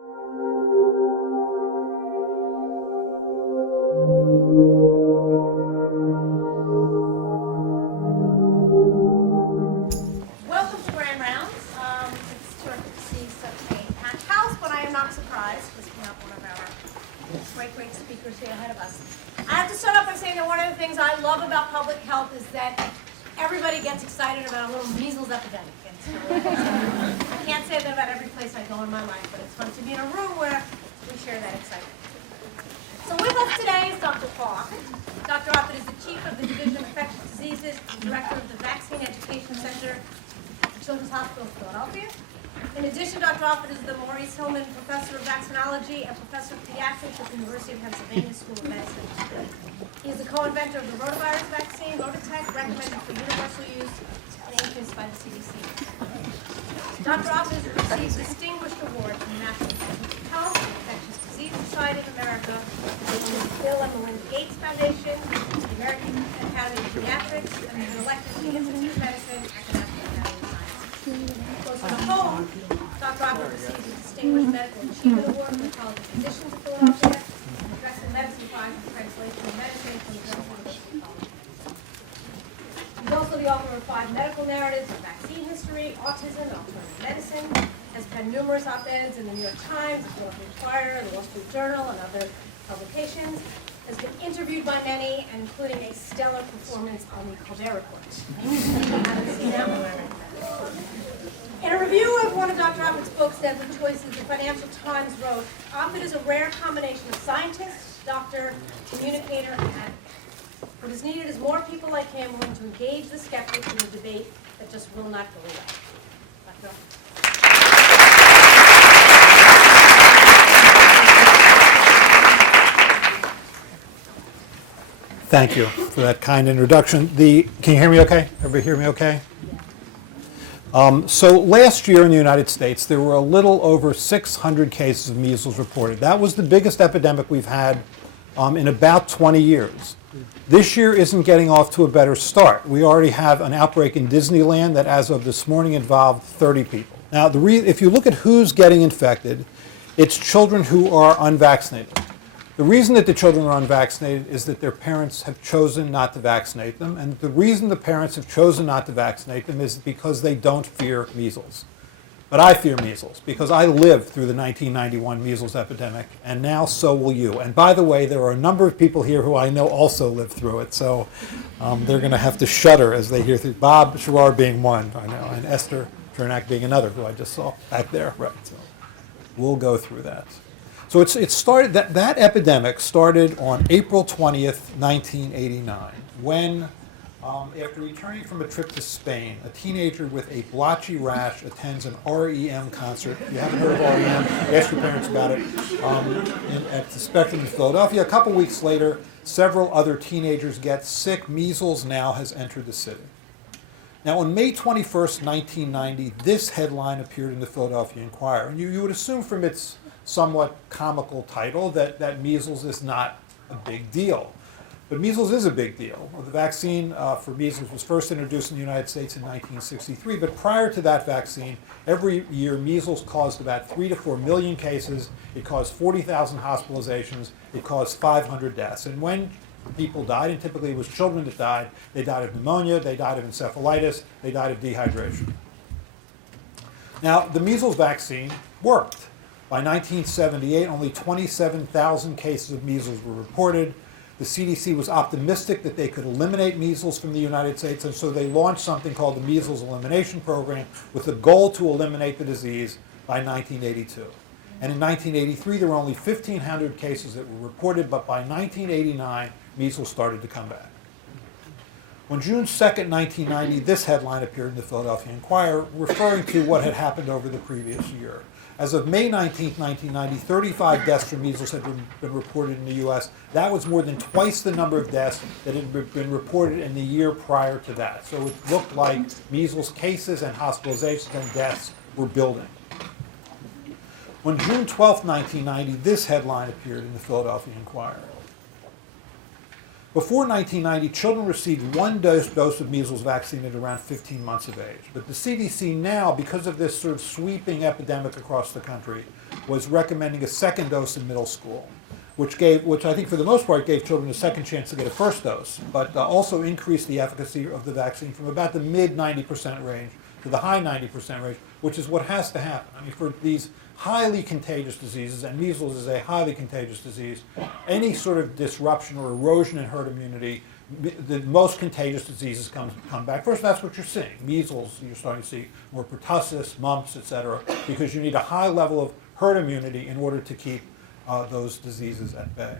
Welcome to Grand Rounds. It's terrific to see such a packed house, but I am not surprised because we have one of our great speakers here ahead of us. I have to start off by saying that one of the things I love about public health is that everybody gets excited about a little measles epidemic. And so, I can't say that about every place I go in my life, but it's fun to be in a room where we share that excitement. So with us today is Dr. Offit. Dr. Offit is the Chief of the Division of Infectious Diseases, Director of the Vaccine Education Center at the Children's Hospital of Philadelphia. In addition, Dr. Offit is the Maurice Hilleman Professor of Vaccinology and Professor of Pediatrics at the University of Pennsylvania School of Medicine. He is the co-inventor of the rotavirus vaccine, Rototec, recommended for universal use in infants by the CDC. Dr. Offit has received distinguished awards from the National Institutes of Health, the Infectious Disease Society of America, the Bill and Melinda Gates Foundation, the American Academy of Pediatrics, and has been elected to the Institute of Medicine at the National Academy of Sciences. Close to home, Dr. Offit received the Distinguished Medical Achievement Award from the College of Physicians of Philadelphia, and the Drexel Medicine Prize for Translation of Medicine from the Drexel University College. He's also the author of 5 medical narratives of vaccine history, autism, and alternative medicine, has penned numerous op-eds in the New York Times, the Philadelphia Inquirer, the Wall Street Journal, and other publications, has been interviewed by many, and including a stellar performance on the Colbert Report. I haven't seen that one already. In a review of one of Dr. Offit's books, Deadly Choices, the Financial Times wrote, Offit is a rare combination of scientist, doctor, communicator, and advocate. What is needed is more people like him willing to engage the skeptics in a debate that just will not go away. Dr. Offit. Thank you for that kind introduction. Can you hear me okay? Everybody hear me okay? So last year in the United States, there were a little over 600 cases of measles reported. That was the biggest epidemic we've had in about 20 years. This year isn't getting off to a better start. We already have an outbreak in Disneyland that as of this morning involved 30 people. Now, if you look at who's getting infected, it's children who are unvaccinated. The reason that the children are unvaccinated is that their parents have chosen not to vaccinate them, and the reason the parents have chosen not to vaccinate them is because they don't fear measles. But I fear measles because I lived through the 1991 measles epidemic, and now so will you. And by the way, there are a number of people here who I know also lived through it, so they're going to have to shudder as they hear through. Bob Sherrar being one, I know, and Esther Chernak being another, who I just saw back there. Right. So we'll go through that. So it started, that epidemic started on April 20th, 1989, when, after returning from a trip to Spain, a teenager with a blotchy rash attends an REM concert. If you haven't heard of REM, ask your parents about it, at the Spectrum in Philadelphia. A couple weeks later, several other teenagers get sick. Measles now has entered the city. Now, on May 21st, 1990, this headline appeared in the Philadelphia Inquirer. And you would assume from its somewhat comical title that measles is not a big deal. But measles is a big deal. Well, the vaccine for measles was first introduced in the United States in 1963, but prior to that vaccine, every year measles caused about 3 to 4 million cases. It caused 40,000 hospitalizations. It caused 500 deaths. And when people died, and typically it was children that died, they died of pneumonia, they died of encephalitis, they died of dehydration. Now, the measles vaccine worked. By 1978, only 27,000 cases of measles were reported. The CDC was optimistic that they could eliminate measles from the United States, and so they launched something called the Measles Elimination Program with the goal to eliminate the disease by 1982. And in 1983, there were only 1,500 cases that were reported, but by 1989, measles started to come back. On June 2nd, 1990, this headline appeared in the Philadelphia Inquirer, referring to what had happened over the previous year. As of May 19, 1990, 35 deaths from measles had been reported in the U.S. That was more than twice the number of deaths that had been reported in the year prior to that. So it looked like measles cases and hospitalizations and deaths were building. On June 12, 1990, this headline appeared in the Philadelphia Inquirer. Before 1990, children received one dose of measles vaccine at around 15 months of age. But the CDC now, because of this sort of sweeping epidemic across the country, was recommending a second dose in middle school, which I think for the most part gave children a second chance to get a first dose, but also increased the efficacy of the vaccine from about the mid 90% range to the high 90% range, which is what has to happen. I mean, for these highly contagious diseases, and measles is a highly contagious disease, any sort of disruption or erosion in herd immunity, the most contagious diseases come back. First, that's what you're seeing. Measles, you're starting to see more pertussis, mumps, et cetera, because you need a high level of herd immunity in order to keep those diseases at bay.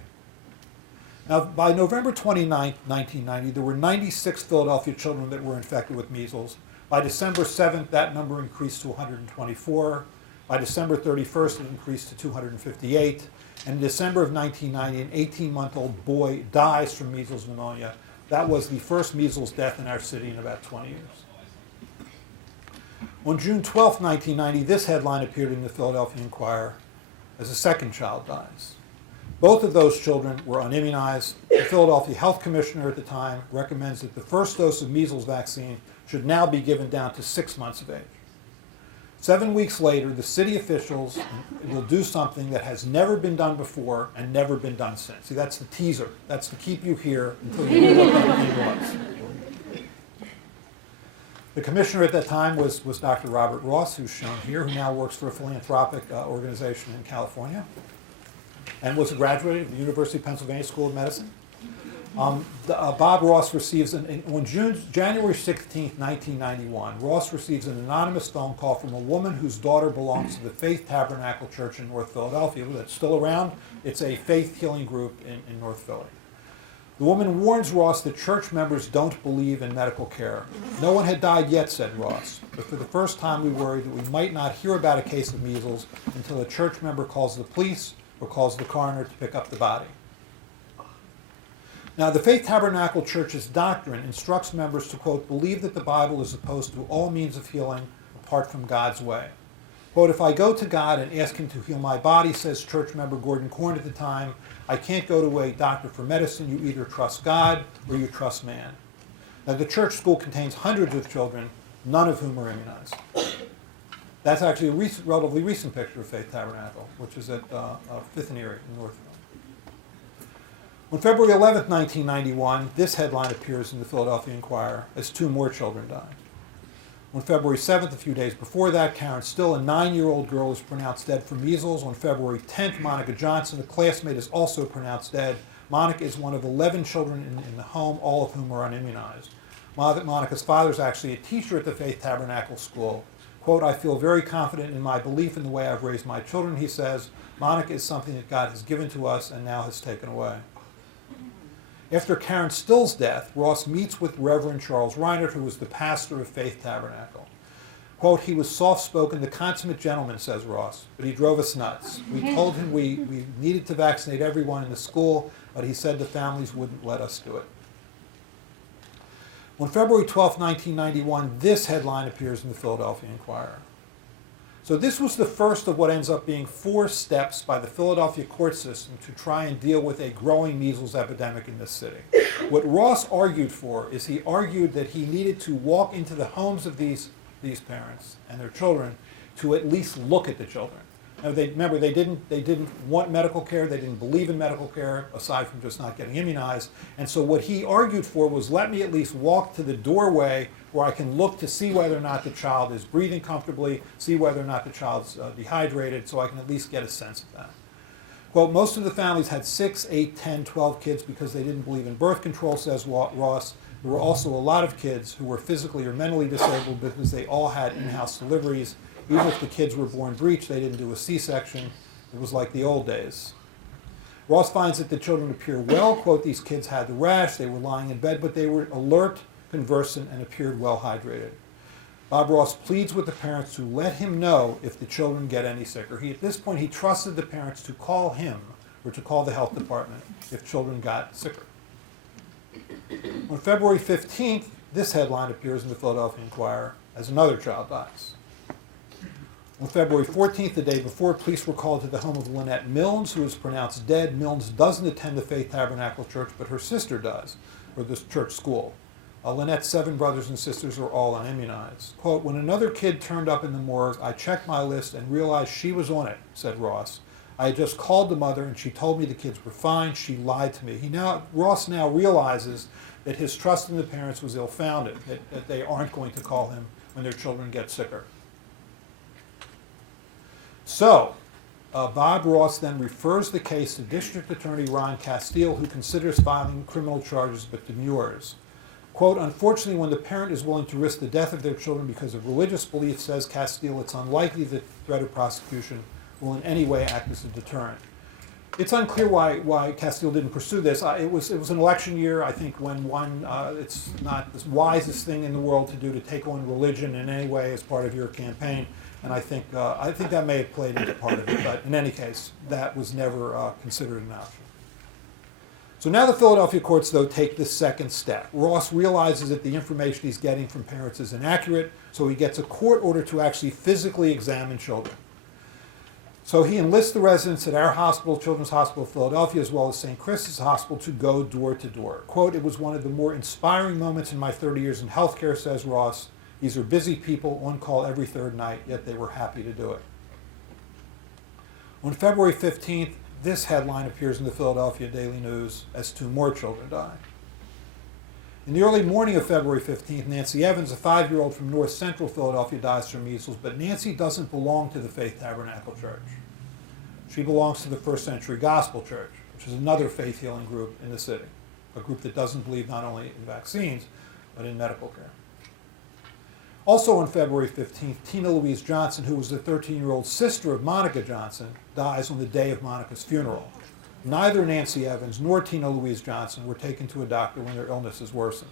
Now, by November 29, 1990, there were 96 Philadelphia children that were infected with measles. By December 7th, that number increased to 124. By December 31st, it increased to 258. And in December of 1990, an 18-month-old boy dies from measles pneumonia. That was the first measles death in our city in about 20 years. On June 12, 1990, this headline appeared in the Philadelphia Inquirer: as a second child dies. Both of those children were unimmunized. The Philadelphia Health Commissioner at the time recommends that the first dose of measles vaccine should now be given down to 6 months of age. 7 weeks later, the city officials will do something that has never been done before and never been done since. See, that's the teaser. That's to keep you here until you know what everything was. The commissioner at that time was Dr. Robert Ross, who's shown here, who now works for a philanthropic organization in California, and was a graduate of the University of Pennsylvania School of Medicine. Bob Ross receives, on January 16, 1991, Ross receives an anonymous phone call from a woman whose daughter belongs to the Faith Tabernacle Church in North Philadelphia. That's still around. It's a faith healing group in North Philly. The woman warns Ross that church members don't believe in medical care. No one had died yet, said Ross, but for the first time we worried that we might not hear about a case of measles until a church member calls the police or calls the coroner to pick up the body. Now, the Faith Tabernacle Church's doctrine instructs members to, quote, believe that the Bible is opposed to all means of healing apart from God's way. Quote, if I go to God and ask him to heal my body, says church member Gordon Korn at the time, I can't go to a doctor for medicine. You either trust God or you trust man. Now, the church school contains hundreds of children, none of whom are immunized. That's actually a relatively recent picture of Faith Tabernacle, which is at 5th and Erie in Northville. On February 11, 1991, this headline appears in the Philadelphia Inquirer as 2 more children died. On February 7th, a few days before that, Karen Still, a 9-year-old girl, was pronounced dead from measles. On February 10th, Monica Johnson, a classmate, is also pronounced dead. Monica is one of 11 children in the home, all of whom are unimmunized. Monica's father is actually a teacher at the Faith Tabernacle School. Quote, I feel very confident in my belief in the way I've raised my children, he says. Monica is something that God has given to us and now has taken away. After Karen Still's death, Ross meets with Reverend Charles Reiner, who was the pastor of Faith Tabernacle. Quote, he was soft-spoken, the consummate gentleman, says Ross, but he drove us nuts. We told him we needed to vaccinate everyone in the school, but he said the families wouldn't let us do it. On February 12, 1991, this headline appears in the Philadelphia Inquirer. So this was the first of what ends up being 4 steps by the Philadelphia court system to try and deal with a growing measles epidemic in this city. What Ross argued for is he argued that he needed to walk into the homes of these parents and their children to at least look at the children. Now, they didn't want medical care, they didn't believe in medical care, aside from just not getting immunized. And so what he argued for was, let me at least walk to the doorway where I can look to see whether or not the child is breathing comfortably, see whether or not the child's dehydrated, so I can at least get a sense of that. Quote, most of the families had 6, 8, 10, 12 kids because they didn't believe in birth control, says Ross. There were also a lot of kids who were physically or mentally disabled because they all had in-house deliveries. Even if the kids were born breech, they didn't do a C-section. It was like the old days. Ross finds that the children appear well. Quote, these kids had the rash, they were lying in bed, but they were alert, conversant, and appeared well hydrated. Bob Ross pleads with the parents to let him know if the children get any sicker. At this point, he trusted the parents to call him or to call the health department if children got sicker. On February 15th, this headline appears in the Philadelphia Inquirer as another child dies. On February 14th, the day before, police were called to the home of Lynette Milnes, who was pronounced dead. Milnes doesn't attend the Faith Tabernacle Church, but her sister does, or this church school. Lynette's 7 brothers and sisters were all unimmunized. Quote, when another kid turned up in the morgue, I checked my list and realized she was on it, said Ross. I had just called the mother and she told me the kids were fine. She lied to me. Ross now realizes that his trust in the parents was ill-founded, that they aren't going to call him when their children get sicker. So, Bob Ross then refers the case to District Attorney Ron Castile, who considers filing criminal charges but demurs. Quote, unfortunately, when the parent is willing to risk the death of their children because of religious belief, says Castile, it's unlikely that threat of prosecution will in any way act as a deterrent. It's unclear why Castile didn't pursue this. It was an election year, I think, when it's not the wisest thing in the world to do to take on religion in any way as part of your campaign. And I think that may have played into part of it. But in any case, that was never considered an option. So now the Philadelphia courts, though, take the second step. Ross realizes that the information he's getting from parents is inaccurate, so he gets a court order to actually physically examine children. So he enlists the residents at our hospital, Children's Hospital of Philadelphia, as well as St. Chris's Hospital, to go door to door. Quote, it was one of the more inspiring moments in my 30 years in healthcare, says Ross. These are busy people, on call every third night, yet they were happy to do it. On February 15th, this headline appears in the Philadelphia Daily News as 2 more children die. In the early morning of February 15th, Nancy Evans, a 5-year-old from north central Philadelphia, dies from measles, but Nancy doesn't belong to the Faith Tabernacle Church. She belongs to the First Century Gospel Church, which is another faith-healing group in the city, a group that doesn't believe not only in vaccines, but in medical care. Also on February 15th, Tina Louise Johnson, who was the 13-year-old sister of Monica Johnson, dies on the day of Monica's funeral. Neither Nancy Evans nor Tina Louise Johnson were taken to a doctor when their illnesses worsened.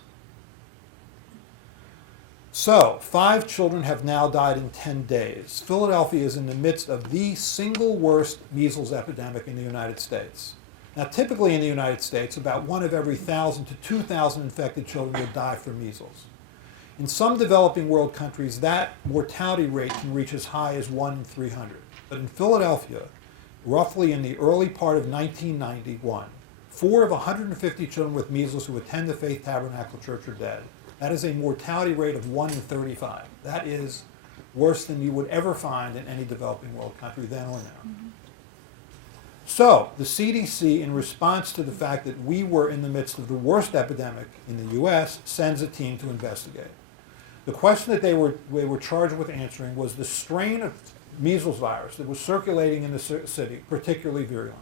So, 5 children have now died in 10 days. Philadelphia is in the midst of the single worst measles epidemic in the United States. Now, typically in the United States, about 1 of every 1,000 to 2,000 infected children would die from measles. In some developing world countries, that mortality rate can reach as high as 1 in 300. But in Philadelphia, roughly in the early part of 1991, 4 of 150 children with measles who attend the Faith Tabernacle Church are dead. That is a mortality rate of 1 in 35. That is worse than you would ever find in any developing world country then or now. Mm-hmm. So, the CDC, in response to the fact that we were in the midst of the worst epidemic in the U.S., sends a team to investigate. The question that they were charged with answering was the strain of measles virus that was circulating in the city, particularly virulent.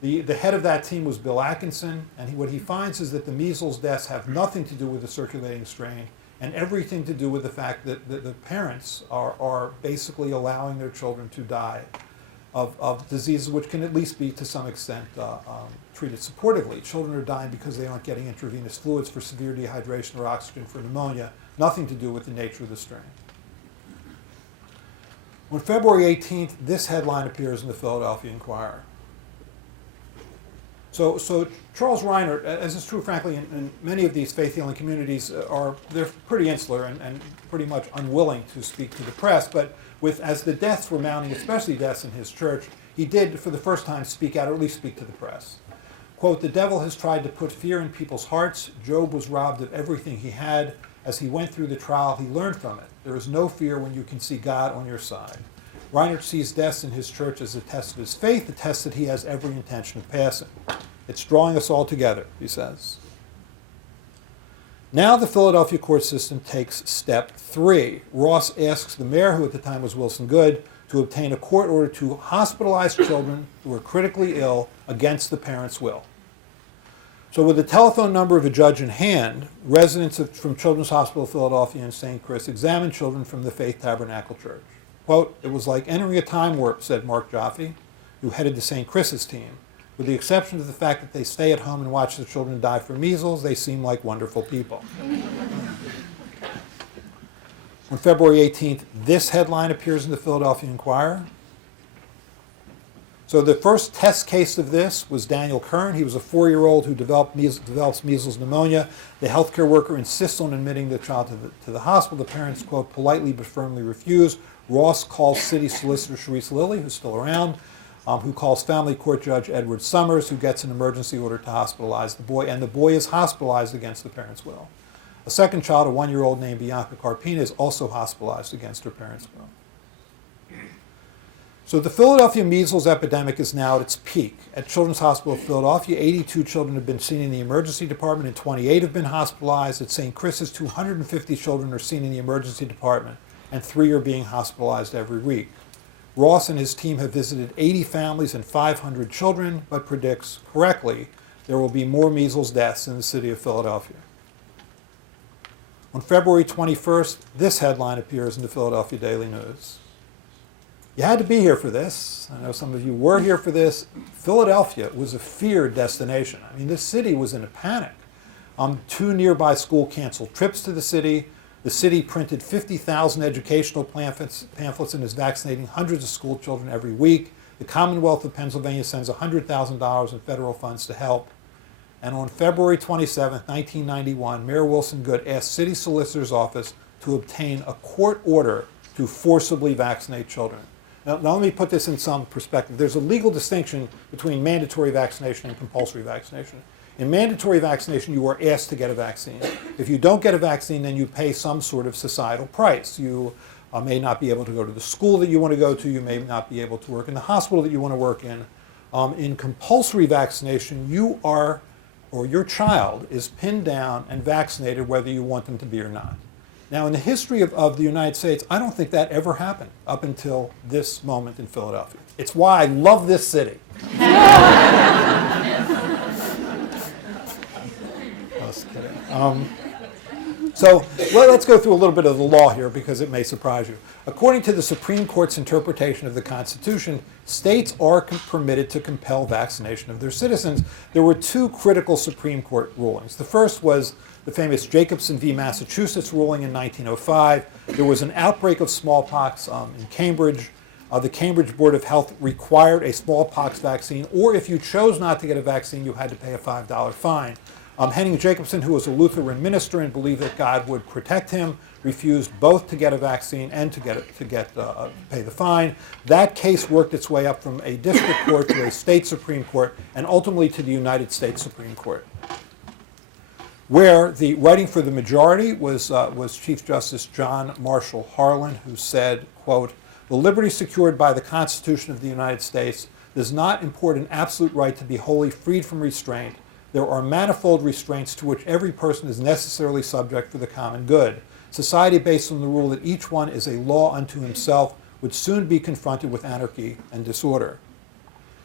The head of that team was Bill Atkinson, and what he finds is that the measles deaths have nothing to do with the circulating strain and everything to do with the fact that the parents are basically allowing their children to die of diseases which can at least be, to some extent, treated supportively. Children are dying because they aren't getting intravenous fluids for severe dehydration or oxygen for pneumonia, nothing to do with the nature of the strain. On February 18th, this headline appears in the Philadelphia Inquirer. So Charles Reiner, as is true, frankly, in many of these faith-healing communities, they're pretty insular and pretty much unwilling to speak to the press. But as the deaths were mounting, especially deaths in his church, he did, for the first time, speak out, or at least speak to the press. Quote, the devil has tried to put fear in people's hearts. Job was robbed of everything he had. As he went through the trial, he learned from it. There is no fear when you can see God on your side. Reiner sees deaths in his church as a test of his faith, a test that he has every intention of passing. It's drawing us all together, he says. Now the Philadelphia court system takes step 3. Ross asks the mayor, who at the time was Wilson Good, to obtain a court order to hospitalize children who are critically ill against the parents' will. So with the telephone number of a judge in hand, residents from Children's Hospital of Philadelphia and St. Chris examined children from the Faith Tabernacle Church. Quote, it was like entering a time warp, said Mark Jaffe, who headed the St. Chris's team. With the exception of the fact that they stay at home and watch their children die from measles, they seem like wonderful people. On February 18th, this headline appears in the Philadelphia Inquirer. So the first test case of this was Daniel Kern. He was a 4-year-old who develops measles pneumonia. The healthcare worker insists on admitting the child to the hospital. The parents, quote, politely but firmly refuse. Ross calls city solicitor Sharice Lilly, who's still around, who calls family court judge Edward Summers, who gets an emergency order to hospitalize the boy, and the boy is hospitalized against the parents' will. A second child, a 1-year-old named Bianca Carpina, is also hospitalized against her parents' will. So the Philadelphia measles epidemic is now at its peak. At Children's Hospital of Philadelphia, 82 children have been seen in the emergency department and 28 have been hospitalized. At St. Chris's, 250 children are seen in the emergency department and 3 are being hospitalized every week. Ross and his team have visited 80 families and 500 children, but predicts correctly there will be more measles deaths in the city of Philadelphia. On February 21st, this headline appears in the Philadelphia Daily News. You had to be here for this. I know some of you were here for this. Philadelphia was a feared destination. I mean, this city was in a panic. 2 nearby schools canceled trips to the city. The city printed 50,000 educational pamphlets and is vaccinating hundreds of school children every week. The Commonwealth of Pennsylvania sends $100,000 in federal funds to help. And on February 27, 1991, Mayor Wilson Goode asked City Solicitor's Office to obtain a court order to forcibly vaccinate children. Now, let me put this in some perspective. There's a legal distinction between mandatory vaccination and compulsory vaccination. In mandatory vaccination, you are asked to get a vaccine. If you don't get a vaccine, then you pay some sort of societal price. You may not be able to go to the school that you want to go to. You may not be able to work in the hospital that you want to work in. In compulsory vaccination, you are, or your child is pinned down and vaccinated whether you want them to be or not. Now, in the history of the United States, I don't think that ever happened up until this moment in Philadelphia. It's why I love this city. Just kidding. So let's go through a little bit of the law here because it may surprise you. According to the Supreme Court's interpretation of the Constitution, states are permitted to compel vaccination of their citizens. There were 2 critical Supreme Court rulings. The first was the famous Jacobson v. Massachusetts ruling in 1905. There was an outbreak of smallpox in Cambridge. The Cambridge Board of Health required a smallpox vaccine, or if you chose not to get a vaccine, you had to pay a $5 fine. Henning Jacobson, who was a Lutheran minister and believed that God would protect him, refused both to get a vaccine and to pay the fine. That case worked its way up from a district court to a state Supreme Court and ultimately to the United States Supreme Court, where the writing for the majority was Chief Justice John Marshall Harlan, who said, quote, "The liberty secured by the Constitution of the United States does not import an absolute right to be wholly freed from restraint. There are manifold restraints to which every person is necessarily subject for the common good. Society based on the rule that each one is a law unto himself would soon be confronted with anarchy and disorder."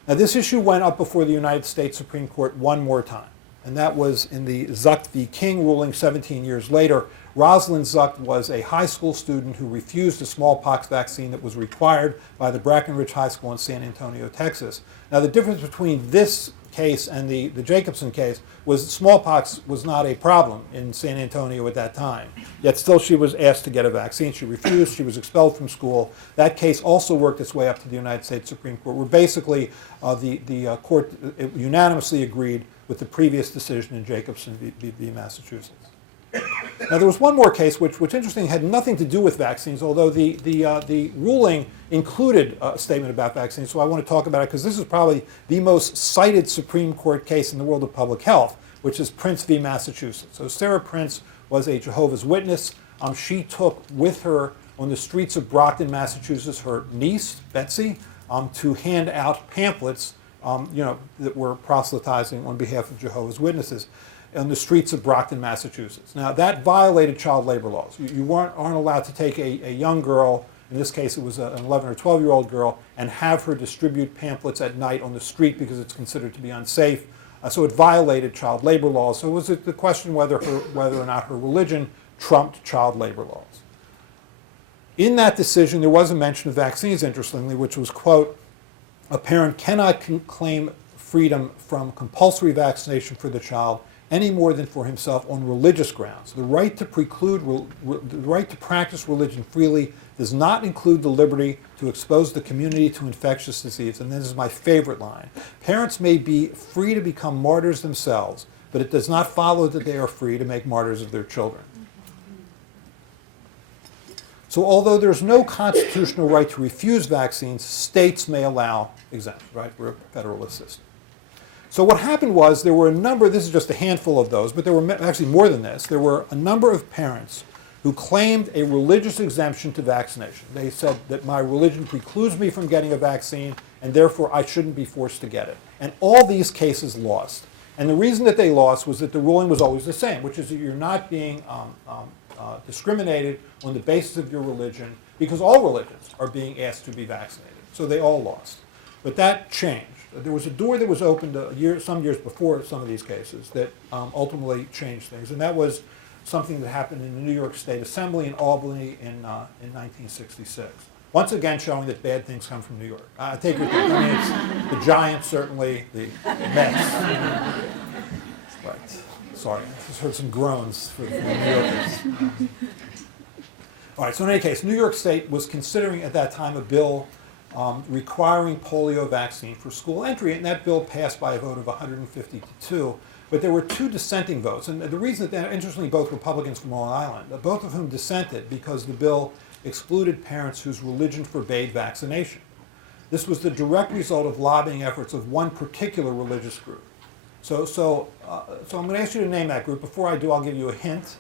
Now, this issue went up before the United States Supreme Court one more time, and that was in the Zuck v. King ruling 17 years later. Rosalind Zuck was a high school student who refused a smallpox vaccine that was required by the Brackenridge High School in San Antonio, Texas. Now, the difference between this case and the Jacobson case was smallpox was not a problem in San Antonio at that time. Yet still she was asked to get a vaccine. She refused. She was expelled from school. That case also worked its way up to the United States Supreme Court, where basically the court unanimously agreed with the previous decision in Jacobson v. Massachusetts. Now, there was one more case which interesting, had nothing to do with vaccines, although the ruling included a statement about vaccines, so I want to talk about it because this is probably the most cited Supreme Court case in the world of public health, which is Prince v. Massachusetts. So Sarah Prince was a Jehovah's Witness. She took with her on the streets of Brockton, Massachusetts, her niece, Betsy, to hand out pamphlets that were proselytizing on behalf of Jehovah's Witnesses on the streets of Brockton, Massachusetts. Now, that violated child labor laws. You aren't allowed to take a young girl, in this case it was an 11 or 12-year-old girl, and have her distribute pamphlets at night on the street because it's considered to be unsafe. So it violated child labor laws. So it was the question whether or not her religion trumped child labor laws. In that decision, there was a mention of vaccines, interestingly, which was, quote, "A parent cannot claim freedom from compulsory vaccination for the child any more than for himself on religious grounds. The right to the right to practice religion freely does not include the liberty to expose the community to infectious disease. And this is my favorite line. Parents may be free to become martyrs themselves, but it does not follow that they are free to make martyrs of their children. So although there's no constitutional right to refuse vaccines, states may allow exemptions, right? We're a federalist system. So what happened was there were a number, this is just a handful of those, but there were actually more than this. There were a number of parents who claimed a religious exemption to vaccination. They said that my religion precludes me from getting a vaccine, and therefore I shouldn't be forced to get it. And all these cases lost. And the reason that they lost was that the ruling was always the same, which is that you're not being discriminated on the basis of your religion, because all religions are being asked to be vaccinated. So they all lost. But that changed. There was a door that was opened some years before some of these cases that ultimately changed things. And that was something that happened in the New York State Assembly in Albany in 1966. Once again, showing that bad things come from New York. I take your pick. I mean, it's the Giants, certainly, the Mets. Right. Sorry, I just heard some groans for the New Yorkers. All right, so in any case, New York State was considering at that time a bill requiring polio vaccine for school entry, and that bill passed by a vote of 150 to 2. But there were 2 dissenting votes, and the reason that, interestingly, both Republicans from Long Island, both of whom dissented because the bill excluded parents whose religion forbade vaccination. This was the direct result of lobbying efforts of one particular religious group. So I'm going to ask you to name that group. Before I do, I'll give you a hint.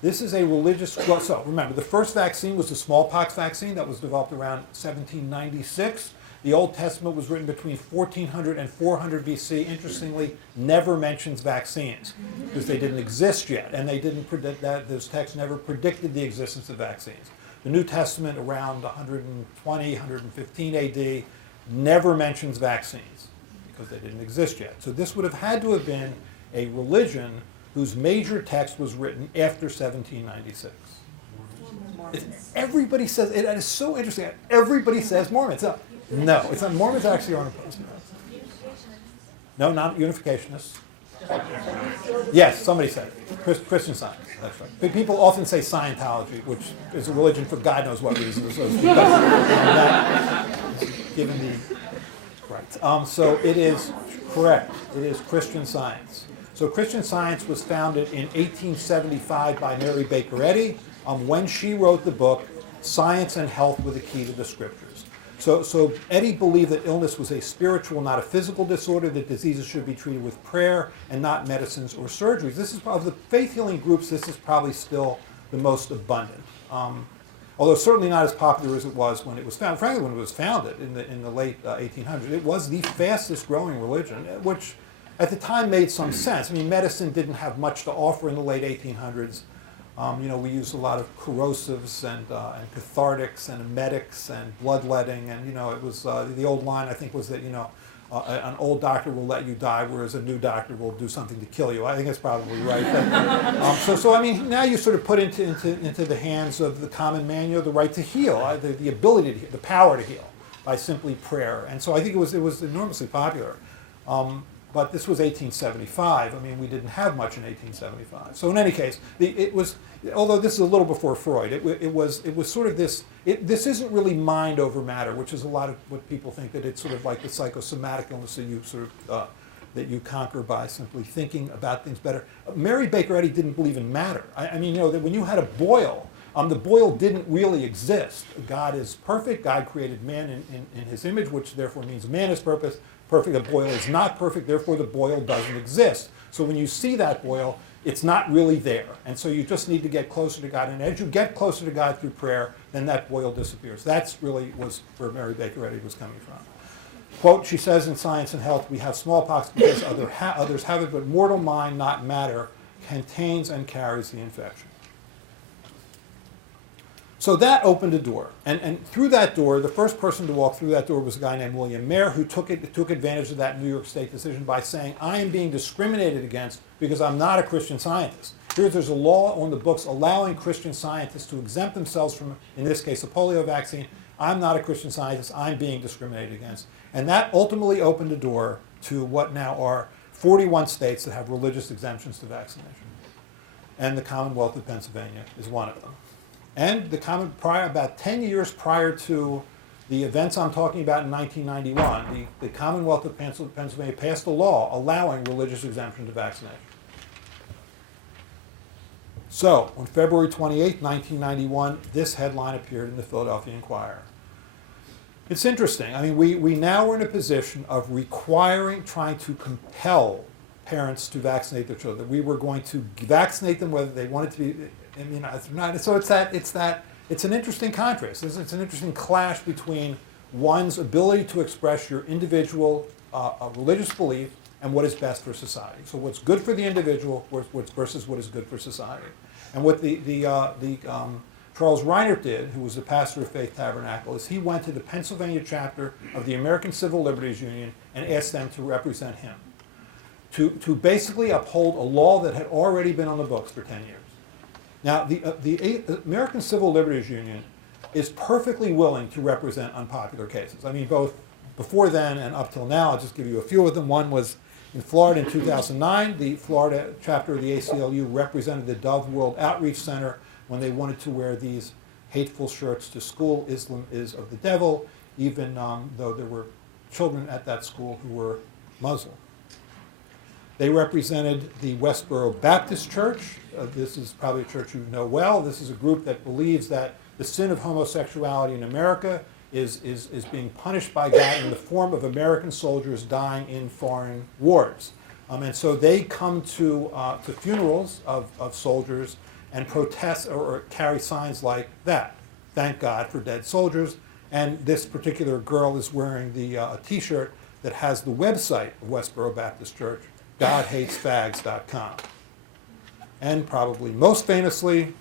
This is a religious, well, so remember, the first vaccine was the smallpox vaccine that was developed around 1796. The Old Testament was written between 1400 and 400 BC. Interestingly, never mentions vaccines because they didn't exist yet, and they didn't predict that. Those texts never predicted the existence of vaccines. The New Testament, around 120, 115 AD, never mentions vaccines because they didn't exist yet. So this would have had to have been a religion whose major text was written after 1796. Everybody says, it is so interesting, everybody says Mormons. No, it's not. Mormons actually aren't opposed to it. No, not unificationists. Yes, somebody said it. Christian Science, that's right. But people often say Scientology, which is a religion for God knows what reasons. Given the, right. So it is correct. It is Christian Science. So Christian Science was founded in 1875 by Mary Baker Eddy when she wrote the book Science and Health with a Key to the Scriptures. So Eddy believed that illness was a spiritual, not a physical disorder, that diseases should be treated with prayer and not medicines or surgeries. This is, of the faith healing groups, this is probably still the most abundant. Although certainly not as popular as it was when it was founded. Frankly, when it was founded in the late 1800s, it was the fastest growing religion, which at the time made some sense. I mean, medicine didn't have much to offer in the late 1800s. We used a lot of corrosives and cathartics and emetics and bloodletting, and it was the old line I think was that an old doctor will let you die, whereas a new doctor will do something to kill you. I think that's probably right. But, so I mean, now you sort of put into the hands of the common man, the right to heal, the ability to heal, the power to heal by simply prayer, and so I think it was enormously popular. But this was 1875. I mean, we didn't have much in 1875. So in any case, it was, although this is a little before Freud, it was sort of this. This isn't really mind over matter, which is a lot of what people think, that it's sort of like the psychosomatic illness that you sort of that you conquer by simply thinking about things better. Mary Baker Eddy didn't believe in matter. I mean, that when you had a boil, the boil didn't really exist. God is perfect. God created man in his image, which therefore means man is perfect. The boil is not perfect, therefore the boil doesn't exist. So when you see that boil, it's not really there. And so you just need to get closer to God. And as you get closer to God through prayer, then that boil disappears. That's really was where Mary Baker Eddy was coming from. Quote, she says in Science and Health, we have smallpox because others have it, but mortal mind, not matter, contains and carries the infection. So that opened a door, and through that door, the first person to walk through that door was a guy named William Maher, who took advantage of that New York State decision by saying, I am being discriminated against because I'm not a Christian Scientist. There's a law on the books allowing Christian scientists to exempt themselves from, in this case, a polio vaccine. I'm not a Christian Scientist. I'm being discriminated against. And that ultimately opened a door to what now are 41 states that have religious exemptions to vaccination. And the Commonwealth of Pennsylvania is one of them. And about 10 years prior to the events I'm talking about in 1991, the Commonwealth of Pennsylvania passed a law allowing religious exemption to vaccination. So, on February 28, 1991, this headline appeared in the Philadelphia Inquirer. It's interesting. I mean, we now are in a position of trying to compel parents to vaccinate their children. That we were going to vaccinate them whether they wanted to be immunized or not. So it's an interesting contrast. It's an interesting clash between one's ability to express your individual religious belief and what is best for society. So what's good for the individual versus what is good for society. And what Charles Reiner did, who was the pastor of Faith Tabernacle, is he went to the Pennsylvania chapter of the American Civil Liberties Union and asked them to represent him, to basically uphold a law that had already been on the books for 10 years. Now, the American Civil Liberties Union is perfectly willing to represent unpopular cases. I mean, both before then and up till now. I'll just give you a few of them. One was in Florida in 2009. The Florida chapter of the ACLU represented the Dove World Outreach Center when they wanted to wear these hateful shirts to school, Islam is of the devil, even though there were children at that school who were Muslim. They represented the Westboro Baptist Church. This is probably a church you know well. This is a group that believes that the sin of homosexuality in America is being punished by God in the form of American soldiers dying in foreign wars. And so they come to funerals of soldiers and protest or carry signs like that. Thank God for dead soldiers. And this particular girl is wearing a T-shirt that has the website of Westboro Baptist Church, GodHatesFags.com. And probably most famously,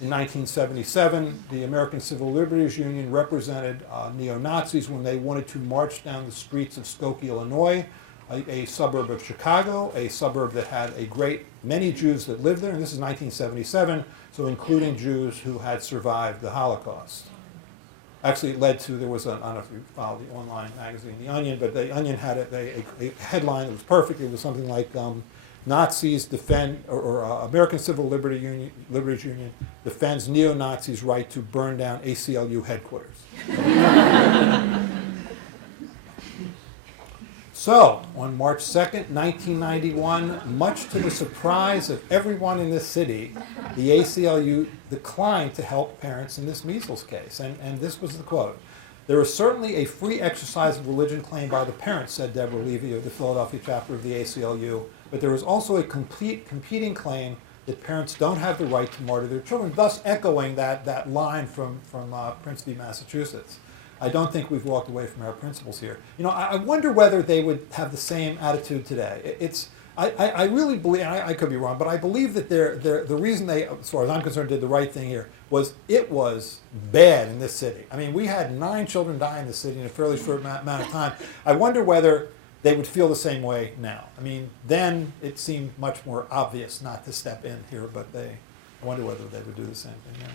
in 1977, the American Civil Liberties Union represented neo-Nazis when they wanted to march down the streets of Skokie, Illinois, a suburb of Chicago, a suburb that had many Jews that lived there, and this is 1977, so including Jews who had survived the Holocaust. Actually, it led to, I don't know if you follow the online magazine, The Onion, but The Onion had a headline that was perfect. It was something like, Nazis defend, or American Civil Liberties Union defends neo-Nazis' right to burn down ACLU headquarters. So, on March 2nd, 1991, much to the surprise of everyone in this city, the ACLU declined to help parents in this measles case. And this was the quote. "There is certainly a free exercise of religion claimed by the parents," said Deborah Levy of the Philadelphia chapter of the ACLU, "but there is also a competing claim that parents don't have the right to martyr their children," thus echoing that line from Prince v. Massachusetts. I don't think we've walked away from our principles here. You know, I wonder whether they would have the same attitude today. I really believe, and I could be wrong, but I believe that the reason they, as far as I'm concerned, did the right thing here was it was bad in this city. I mean, we had 9 children die in the city in a fairly short amount of time. I wonder whether they would feel the same way now. I mean, then it seemed much more obvious not to step in here, but I wonder whether they would do the same thing now.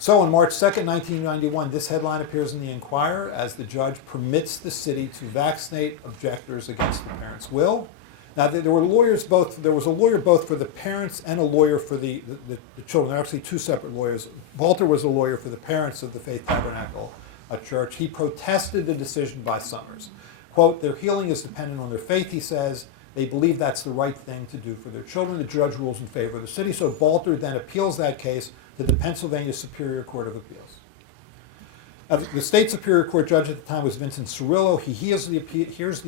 So on March 2nd, 1991, this headline appears in the Inquirer as the judge permits the city to vaccinate objectors against the parents' will. Now, there were lawyers both. There was a lawyer both for the parents and a lawyer for the children. There are actually 2 separate lawyers. Walter was a lawyer for the parents of the Faith Tabernacle Church. He protested the decision by Summers. Quote, "Their healing is dependent on their faith," he says. "They believe that's the right thing to do for their children." The judge rules in favor of the city. So Walter then appeals that case to the Pennsylvania Superior Court of Appeals. The state Superior Court judge at the time was Vincent Cirillo. He hears the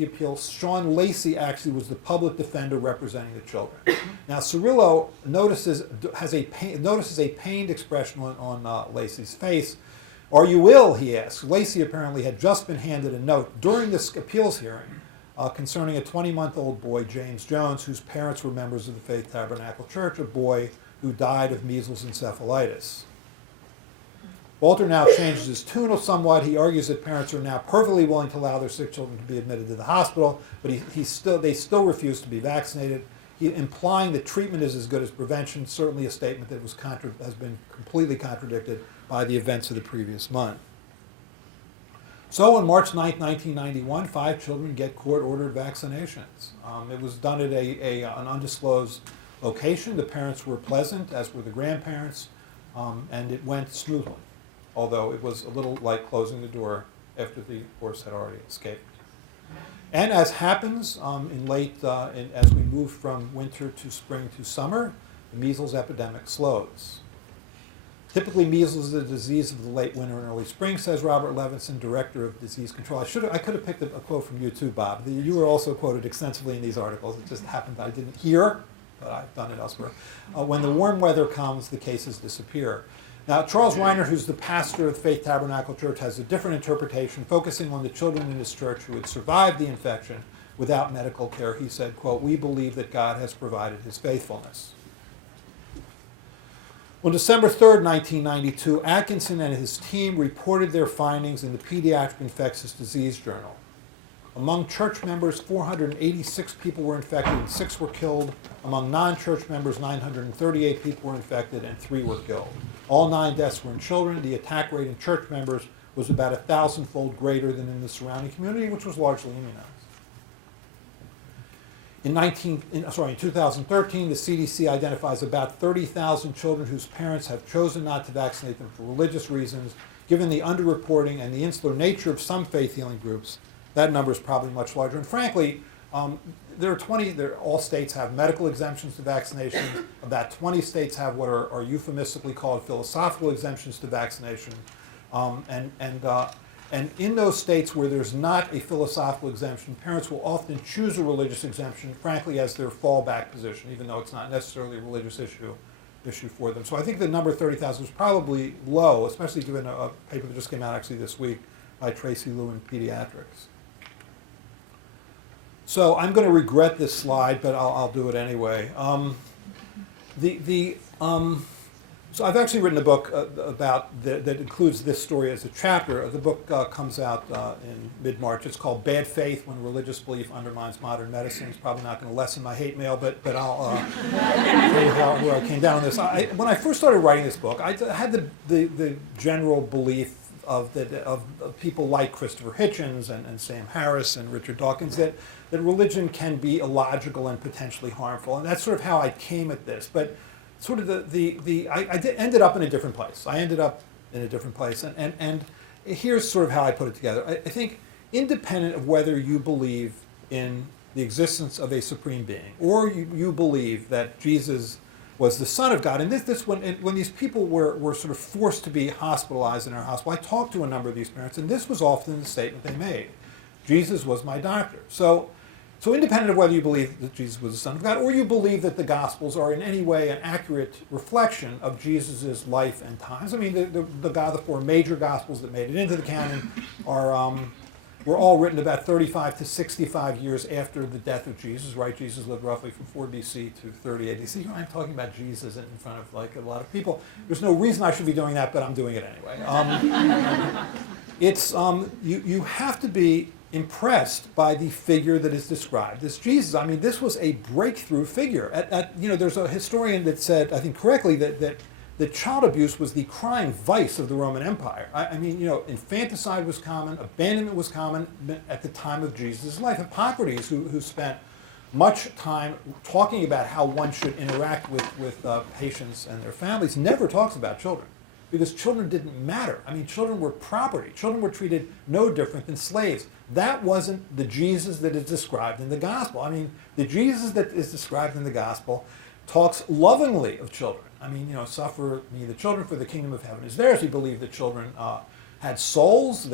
appeal. Sean Lacey actually was the public defender representing the children. Now Cirillo notices a pained expression on Lacey's face. "Are you ill?" he asks. Lacey apparently had just been handed a note during this appeals hearing concerning a 20-month-old boy, James Jones, whose parents were members of the Faith Tabernacle Church, a boy who died of measles encephalitis. Walter now changes his tune somewhat. He argues that parents are now perfectly willing to allow their sick children to be admitted to the hospital, but they still refuse to be vaccinated, implying that treatment is as good as prevention, certainly a statement that has been completely contradicted by the events of the previous month. So on March 9, 1991, 5 children get court-ordered vaccinations. It was done at an undisclosed location. The parents were pleasant, as were the grandparents, and it went smoothly, although it was a little like closing the door after the horse had already escaped. And as happens as we move from winter to spring to summer, the measles epidemic slows. Typically, measles is a disease of the late winter and early spring, says Robert Levinson, director of disease control. I could have picked a quote from you too, Bob. You were also quoted extensively in these articles. It just happened I didn't hear, but I've done it elsewhere. When the warm weather comes, the cases disappear. Now, Charles Reiner, who's the pastor of the Faith Tabernacle Church, has a different interpretation, focusing on the children in his church who had survived the infection without medical care. He said, quote, "We believe that God has provided his faithfulness." On December 3rd, 1992, Atkinson and his team reported their findings in the Pediatric Infectious Disease Journal. Among church members, 486 people were infected and 6 were killed. Among non-church members, 938 people were infected and 3 were killed. All 9 deaths were in children. The attack rate in church members was about 1,000-fold greater than in the surrounding community, which was largely immunized. In 2013, the CDC identifies about 30,000 children whose parents have chosen not to vaccinate them for religious reasons. Given the underreporting and the insular nature of some faith healing groups, that number is probably much larger. And frankly, all states have medical exemptions to vaccination. About 20 states have what are euphemistically called philosophical exemptions to vaccination. And in those states where there's not a philosophical exemption, parents will often choose a religious exemption, frankly, as their fallback position, even though it's not necessarily a religious issue for them. So I think the number 30,000 was probably low, especially given a paper that just came out actually this week by Tracy Liu in Pediatrics. So I'm going to regret this slide, but I'll do it anyway. So I've actually written a book that includes this story as a chapter. The book comes out in mid-March. It's called Bad Faith: When Religious Belief Undermines Modern Medicine. It's probably not going to lessen my hate mail, but I'll tell you where I came down on this. When I first started writing this book, I had the general belief of people like Christopher Hitchens and Sam Harris and Richard Dawkins that religion can be illogical and potentially harmful. And that's sort of how I came at this. But sort of ended up in a different place. And here's sort of how I put it together. I think independent of whether you believe in the existence of a supreme being or you believe that Jesus was the Son of God, and this when these people were sort of forced to be hospitalized in our hospital, I talked to a number of these parents, and this was often the statement they made: Jesus was my doctor. So independent of whether you believe that Jesus was the Son of God or you believe that the Gospels are in any way an accurate reflection of Jesus' life and times. I mean, the 4 major Gospels that made it into the canon were all written about 35 to 65 years after the death of Jesus, right? Jesus lived roughly from 4 BC to 30 AD. See, I'm talking about Jesus in front of like a lot of people. There's no reason I should be doing that, but I'm doing it anyway. You have to be impressed by the figure that is described as Jesus. I mean, this was a breakthrough figure. There's a historian that said, I think correctly, that child abuse was the crying vice of the Roman Empire. I mean, infanticide was common, abandonment was common at the time of Jesus' life. Hippocrates, who spent much time talking about how one should interact with patients and their families, never talks about children, because children didn't matter. I mean, children were property. Children were treated no different than slaves. That wasn't the Jesus that is described in the gospel. I mean, the Jesus that is described in the gospel talks lovingly of children. I mean, suffer me the children, for the kingdom of heaven is theirs. He believed that children had souls.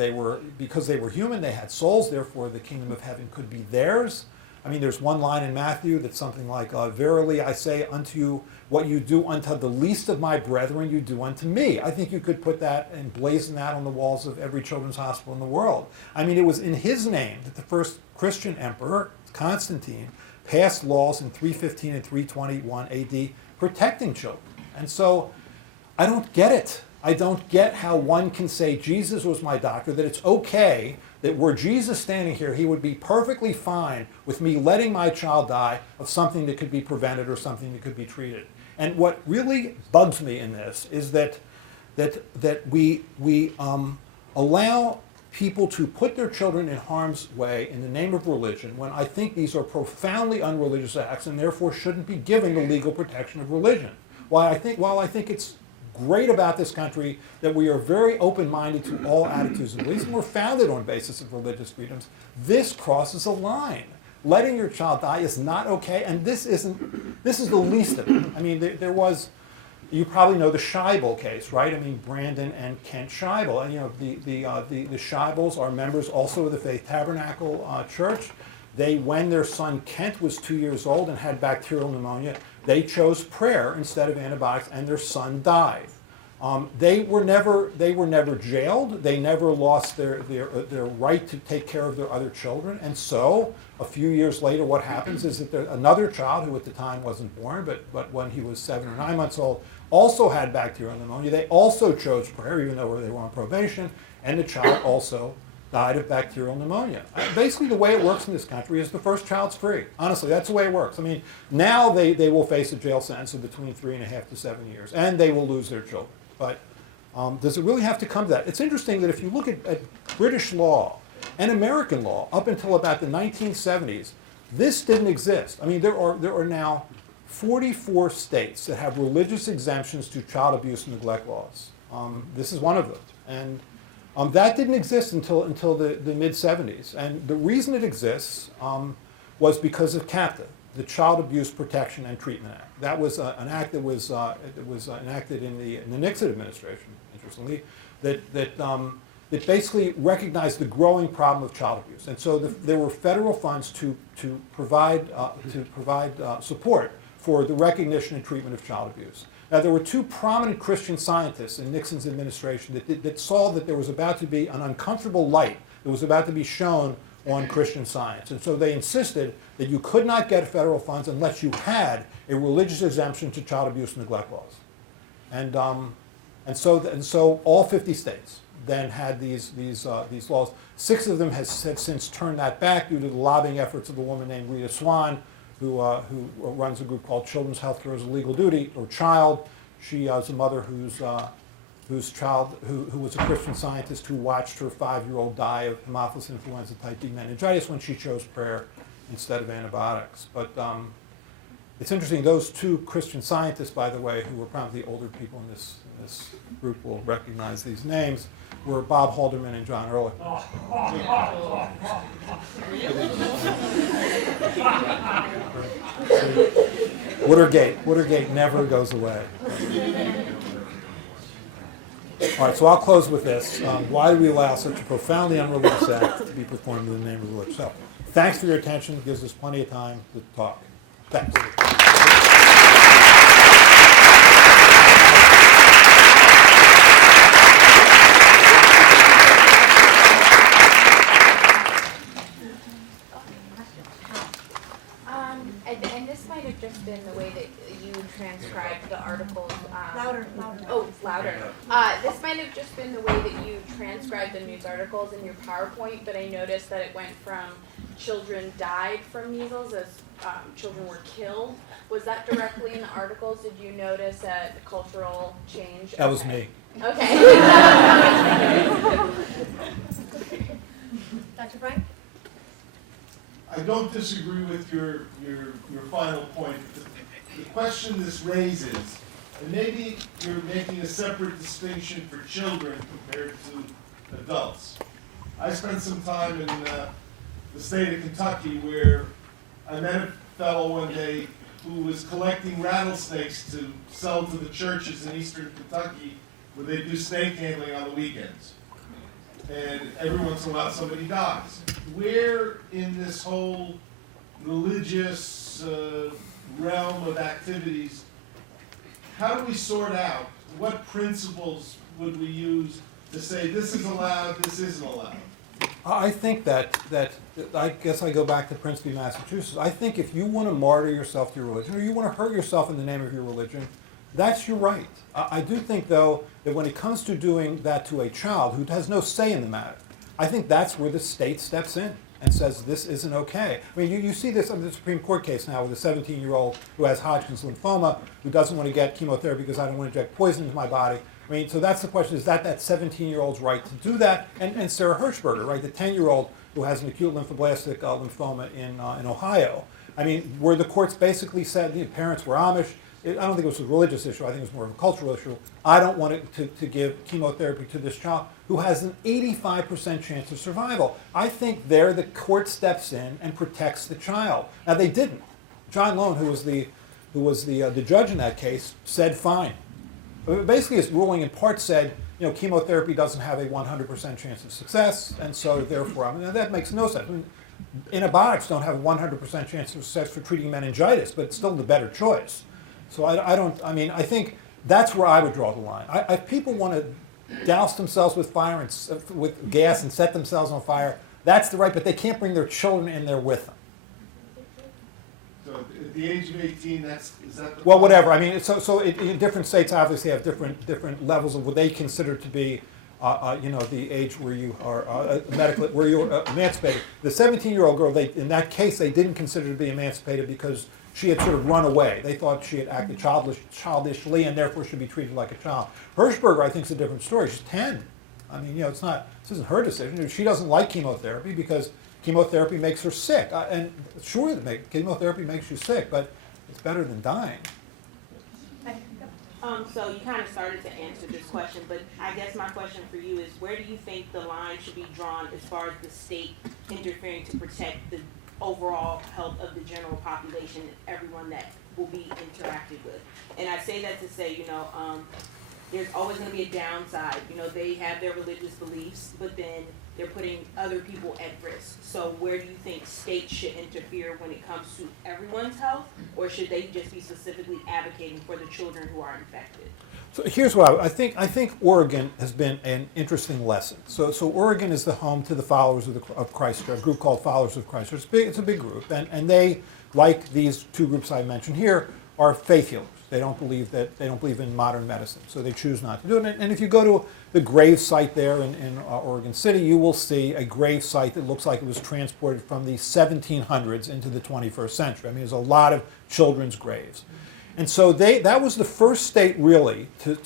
Because they were human, they had souls. Therefore, the kingdom of heaven could be theirs. I mean, there's one line in Matthew that's something like, "Verily I say unto you, what you do unto the least of my brethren, you do unto me." I think you could put that and blazon that on the walls of every children's hospital in the world. I mean, it was in his name that the first Christian emperor, Constantine, passed laws in 315 and 321 AD protecting children. And so I don't get it. I don't get how one can say Jesus was my doctor, that it's okay that were Jesus standing here, he would be perfectly fine with me letting my child die of something that could be prevented or something that could be treated. And what really bugs me in this is that we allow people to put their children in harm's way in the name of religion when I think these are profoundly unreligious acts and therefore shouldn't be given the legal protection of religion. While I think it's great about this country that we are very open-minded to all attitudes and beliefs, and we're founded on basis of religious freedoms, this crosses a line. Letting your child die is not okay, and this is the least of it. I mean, there was, you probably know the Scheibel case, right? I mean, Brandon and Kent Scheibel. And, you know, the Scheibels are members also of the Faith Tabernacle Church. When their son Kent was 2 years old and had bacterial pneumonia, they chose prayer instead of antibiotics, and their son died. They were never jailed. They never lost their right to take care of their other children. And so, a few years later, what happens is that another child, who at the time wasn't born, but when he was 7 or 9 months old, also had bacterial pneumonia. They also chose prayer, even though they were on probation, and the child also died of bacterial pneumonia. Basically, the way it works in this country is the first child's free. Honestly, that's the way it works. I mean, now they will face a jail sentence of between 3.5 to 7 years, and they will lose their children. But does it really have to come to that? It's interesting that if you look at British law and American law up until about the 1970s, this didn't exist. I mean, there are now 44 states that have religious exemptions to child abuse and neglect laws. This is one of them. And that didn't exist until the mid-70s. And the reason it exists was because of CAPTA, the Child Abuse Protection and Treatment Act. That was an act that was enacted in the Nixon administration, interestingly, that basically recognized the growing problem of child abuse. And so there were federal funds to provide support for the recognition and treatment of child abuse. Now, there were two prominent Christian scientists in Nixon's administration that saw that there was about to be an uncomfortable light that was about to be shown on Christian Science. And so they insisted that you could not get federal funds unless you had a religious exemption to child abuse and neglect laws. And so all 50 states then had these laws. 6 of them have since turned that back due to the lobbying efforts of a woman named Rita Salon, who runs a group called Children's Healthcare as a Legal Duty, or CHILD. She is a mother whose child, who was a Christian scientist who watched her 5-year-old die of Haemophilus influenza type B meningitis when she chose prayer instead of antibiotics. But it's interesting, those 2 Christian scientists, by the way, who were probably older people in this group will recognize these names, were Bob Halderman and John Ehrlich. Watergate never goes away. All right, so I'll close with this. Why do we allow such a profoundly unreligious act to be performed in the name of religion? So, thanks for your attention. It gives us plenty of time to talk. Thanks. And this might have just been the way that you transcribed the articles. Louder. Oh, it's louder. This might have just been the way that you transcribed the news articles in your PowerPoint, but I noticed that it went from children died from measles as children were killed. Was that directly in the articles? Did you notice a cultural change? That was me. Okay. Dr. Frank? I don't disagree with your final point. The question this raises, and maybe you're making a separate distinction for children compared to adults. I spent some time in the state of Kentucky where I met a fellow one day who was collecting rattlesnakes to sell to the churches in eastern Kentucky where they do snake handling on the weekends. And every once in a while somebody dies. Where in this whole religious realm of activities, how do we sort out what principles would we use to say this is allowed, this isn't allowed? I think that I guess I go back to Princeton, Massachusetts. I think if you want to martyr yourself to your religion, or you want to hurt yourself in the name of your religion, that's your right. I do think, though, that when it comes to doing that to a child who has no say in the matter, I think that's where the state steps in and says this isn't okay. I mean, you see this under the Supreme Court case now with a 17-year-old who has Hodgkin's lymphoma, who doesn't want to get chemotherapy because I don't want to inject poison into my body. I mean, so that's the question, is that 17-year-old's right to do that? And Sarah Hirschberger, right, the 10-year-old who has an acute lymphoblastic lymphoma in Ohio. I mean, where the courts basically said the parents were Amish. I don't think it was a religious issue. I think it was more of a cultural issue. I don't want to give chemotherapy to this child who has an 85% chance of survival. I think there the court steps in and protects the child. Now, they didn't. John Lone, who was the judge in that case, said fine. Basically, his ruling in part said, chemotherapy doesn't have a 100% chance of success, and so therefore, that makes no sense. I mean, antibiotics don't have a 100% chance of success for treating meningitis, but it's still the better choice. So I think that's where I would draw the line. If people want to douse themselves with fire and with gas and set themselves on fire, that's the right, but they can't bring their children in there with them. So at the age of 18, is that the... Well, whatever. I mean, so in different states obviously have different levels of what they consider to be, the age where you are medically, where you're emancipated. The 17-year-old girl, in that case, they didn't consider to be emancipated because she had sort of run away. They thought she had acted childishly and therefore should be treated like a child. Hirschberger, I think, is a different story. She's 10. I mean, this isn't her decision. She doesn't like chemotherapy because chemotherapy makes her sick. And sure, chemotherapy makes you sick, but it's better than dying. So you kind of started to answer this question, but I guess my question for you is, where do you think the line should be drawn as far as the state interfering to protect the overall health of the general population, everyone that will be interacted with? And I say that to say, there's always going to be a downside. They have their religious beliefs, but then they're putting other people at risk. So where do you think states should interfere when it comes to everyone's health, or should they just be specifically advocating for the children who are infected? So here's what I think. I think Oregon has been an interesting lesson. So Oregon is the home to the Followers of Christ Church, a group called Followers of Christ Church. It's a big group, and they, like these two groups I mentioned here, are faith healers. They don't believe in modern medicine, so they choose not to do it. And if you go to the grave site there in Oregon City, you will see a grave site that looks like it was transported from the 1700s into the 21st century. I mean, there's a lot of children's graves. And so that was the first state really to